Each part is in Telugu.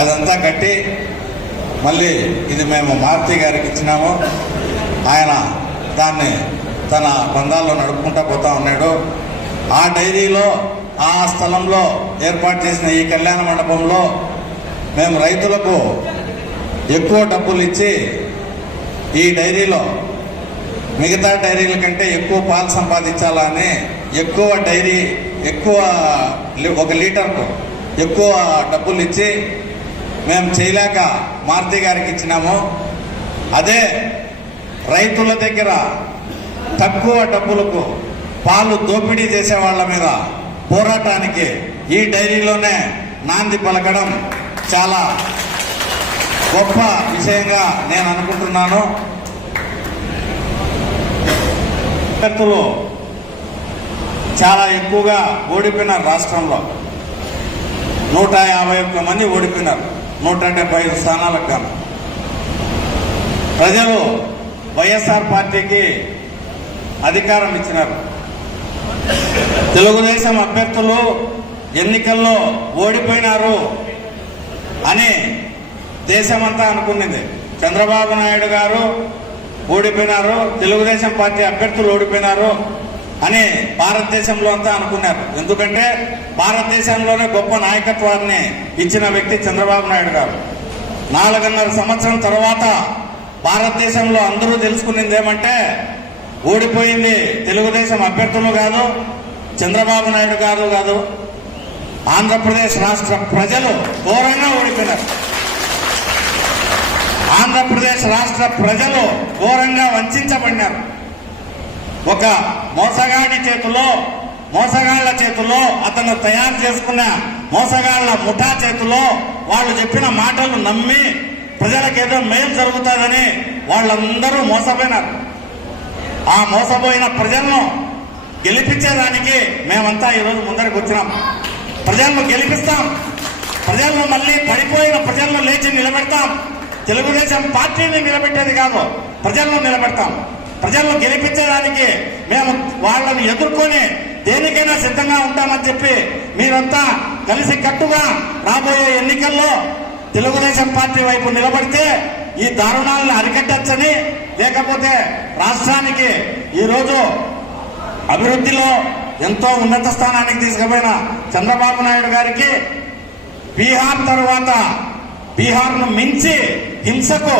అదంతా కట్టి మళ్ళీ ఇది మేము మారుతి గారికి ఇచ్చినాము. ఆయన దాన్ని తన బంధాల్లో నడుపుకుంటా పోతా ఉన్నాడు. ఆ డైరీలో ఆ స్థలంలో ఏర్పాటు చేసిన ఈ కళ్యాణ మండపంలో మేము రైతులకు ఎక్కువ డబ్బులు ఇచ్చి ఈ డైరీలో మిగతా డైరీల కంటే ఎక్కువ పాలు సంపాదించాలని ఎక్కువ డైరీ ఎక్కువ ఒక లీటర్కు ఎక్కువ డబ్బులు ఇచ్చి మేము చేయలేక మారుతి గారికి ఇచ్చినాము. అదే రైతుల దగ్గర తక్కువ డబ్బులకు పాలు దోపిడీ చేసే వాళ్ళ మీద పోరాటానికి ఈ డైరీలోనే నాంది పలకడం చాలా గొప్ప విషయంగా నేను అనుకుంటున్నాను. అభ్యర్థులు చాలా ఎక్కువగా ఓడిపోయినారు రాష్ట్రంలో. నూట యాభై ఒక్క మంది ఓడిపోయినారు. నూట డెబ్బై ఐదు స్థానాలకు గాను. ప్రజలు వైఎస్ఆర్ పార్టీకి అధికారం ఇచ్చినారు. తెలుగుదేశం అభ్యర్థులు ఎన్నికల్లో ఓడిపోయినారు అని దేశమంతా అనుకున్నది చంద్రబాబు నాయుడు గారు ఓడిపోయినారు తెలుగుదేశం పార్టీ అభ్యర్థులు ఓడిపోయినారు. అని భారతదేశంలో అంతా అనుకున్నారు. ఎందుకంటే భారతదేశంలోనే గొప్ప నాయకత్వాన్ని ఇచ్చిన వ్యక్తి చంద్రబాబు నాయుడు గారు. నాలుగున్నర సంవత్సరం తర్వాత భారతదేశంలో అందరూ తెలుసుకున్నది ఏమంటే ఓడిపోయింది తెలుగుదేశం అభ్యర్థులు కాదు చంద్రబాబు నాయుడు గారు కాదు. ఆంధ్రప్రదేశ్ రాష్ట్ర ప్రజలు ఘోరంగా ఓడిపోయినారు. ఆంధ్రప్రదేశ్ రాష్ట్ర ప్రజలు ఘోరంగా వంచబడినారు. ఒక మోసగాడి చేతిలో మోసగాళ్ళ చేతిలో అతను తయారు చేసుకున్న మోసగాళ్ళ ముఠా చేతిలో వాళ్ళు చెప్పిన మాటలు నమ్మి ప్రజలకేదో మేలు జరుగుతుందని వాళ్ళందరూ మోసపోయినారు. ఆ మోసపోయిన ప్రజలను గెలిపించేదానికి మేమంతా ఈరోజు ముందరికి వచ్చినాం. ప్రజలను గెలిపిస్తాం. ప్రజలను మళ్ళీ పడిపోయిన ప్రజలను లేచి నిలబెడతాం. తెలుగుదేశం పార్టీని నిలబెట్టేది కాదు ప్రజలను నిలబెడతాం. ప్రజలను గెలిపించడానికి మేము వాళ్ళని ఎదుర్కొని దేనికైనా సిద్ధంగా ఉంటామని చెప్పి మీరంతా కలిసి కట్టుగా రాబోయే ఎన్నికల్లో తెలుగుదేశం పార్టీ వైపు నిలబడితే ఈ దారుణాలను అరికట్టచ్చని లేకపోతే రాష్ట్రానికి ఈరోజు అభివృద్ధిలో ఎంతో ఉన్నత స్థానానికి తీసుకుపోయిన చంద్రబాబు నాయుడు గారికి బీహార్ తరువాత బీహార్ను మించి హింసకు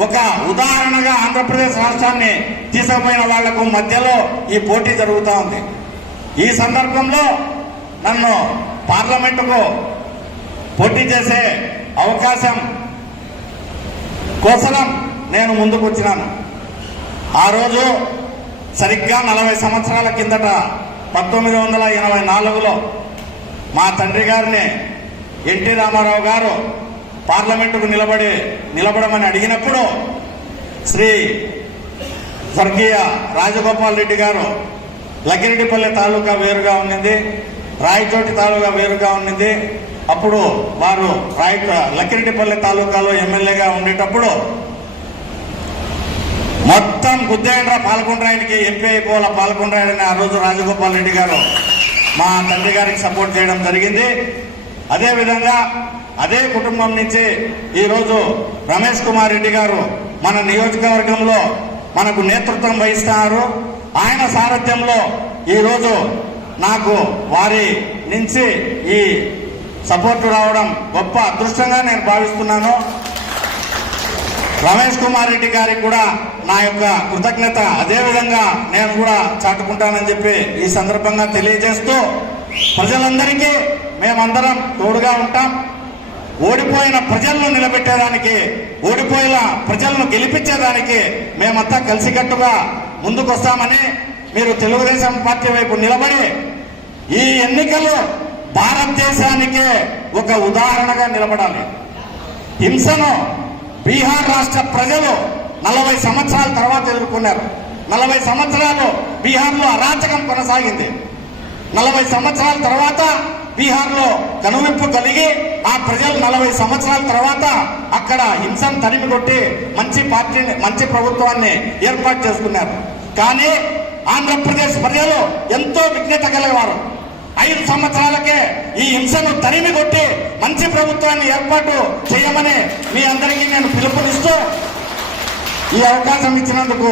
ఒక ఉదాహరణగా ఆంధ్రప్రదేశ్ రాష్ట్రాన్ని తీసుకుపోయిన వాళ్ళకు మధ్యలో ఈ పోటీ జరుగుతూ ఉంది. ఈ సందర్భంలో నన్ను పార్లమెంటుకు పోటీ చేసే అవకాశం కోసరం నేను ముందుకు వచ్చినాను ఆ రోజు సరిగ్గా నలభై సంవత్సరాల కిందట పంతొమ్మిది వందల ఎనభై నాలుగులో మా తండ్రి గారిని ఎన్టీ రామారావు గారు పార్లమెంటుకు నిలబడి నిలబడమని అడిగినప్పుడు శ్రీ స్వర్గీయ రాజగోపాల్ రెడ్డి గారు లక్కిరెడ్డిపల్లి తాలూకా వేరుగా ఉన్నది రాయచోటి తాలూకా వేరుగా ఉన్నింది. అప్పుడు వారు రాయ లక్కిరెడ్డిపల్లి తాలూకాలో ఎమ్మెల్యేగా ఉండేటప్పుడు మొత్తం గుద్దేండ్ర పాల్గొండ్రాయనికి ఎంపీ అయిపోవాల పాల్గొండ్రాయని ఆ రోజు రాజగోపాల్ రెడ్డి గారు మా తండ్రి గారికి సపోర్ట్ చేయడం జరిగింది. అదేవిధంగా అదే కుటుంబం నుంచి ఈరోజు రమేష్ కుమార్ రెడ్డి గారు మన నియోజకవర్గంలో మనకు నేతృత్వం వహిస్తున్నారు. ఆయన సారథ్యంలో ఈరోజు నాకు వారి నుంచి ఈ సపోర్ట్ రావడం గొప్ప అదృష్టంగా నేను భావిస్తున్నాను. రమేష్ కుమార్ రెడ్డి గారికి కూడా నా యొక్క కృతజ్ఞత. అదే విధంగా నేను కూడా చాటుకుంటానని చెప్పి ఈ సందర్భంగా తెలియజేస్తూ ప్రజలందరికీ మేమందరం తోడుగా ఉంటాం. ఓడిపోయిన ప్రజలను నిలబెట్టేదానికి ఓడిపోయిన ప్రజలను గెలిపించేదానికి మేమంతా కలిసికట్టుగా ముందుకొస్తామని మీరు తెలుగుదేశం పార్టీ వైపు నిలబడి ఈ ఎన్నికలు భారతదేశానికే ఒక ఉదాహరణగా నిలబడాలి. హింసను బీహార్ రాష్ట్ర ప్రజలు నలభై సంవత్సరాల తర్వాత ఎదుర్కొన్నారు. నలభై సంవత్సరాలు బీహార్లో అరాచకం కొనసాగింది. నలభై సంవత్సరాల తర్వాత బీహార్లో కనువిప్పు కలిగి ఆ ప్రజలు నలభై సంవత్సరాల తర్వాత అక్కడ హింసను తరిమి కొట్టి మంచి పార్టీని మంచి ప్రభుత్వాన్ని ఏర్పాటు చేసుకున్నారు. కానీ ఆంధ్రప్రదేశ్ ప్రజలు ఎంతో విజ్ఞత కలిగేవారు. ఐదు సంవత్సరాలకే ఈ హింసను తరిమి కొట్టి మంచి ప్రభుత్వాన్ని ఏర్పాటు చేయమని మీ అందరికీ నేను పిలుపునిస్తూ ఈ అవకాశం ఇచ్చినందుకు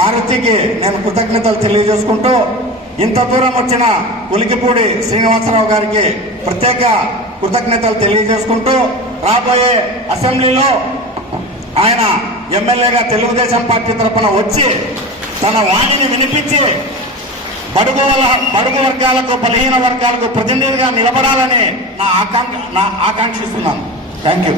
మారుతికి నేను కృతజ్ఞతలు తెలియజేసుకుంటూ ఇంత దూరం వచ్చిన ఉలికిపూడి శ్రీనివాసరావు గారికి ప్రత్యేక కృతజ్ఞతలు తెలియజేసుకుంటూ రాబోయే అసెంబ్లీలో ఆయన ఎమ్మెల్యేగా తెలుగుదేశం పార్టీ తరఫున వచ్చి తన వాణిని వినిపించి బడుగు బడుగు వర్గాలకు బలహీన వర్గాలకు ప్రతినిధిగా నిలబడాలని నా ఆకాంక్ష నా ఆకాంక్షిస్తున్నాను. Thank you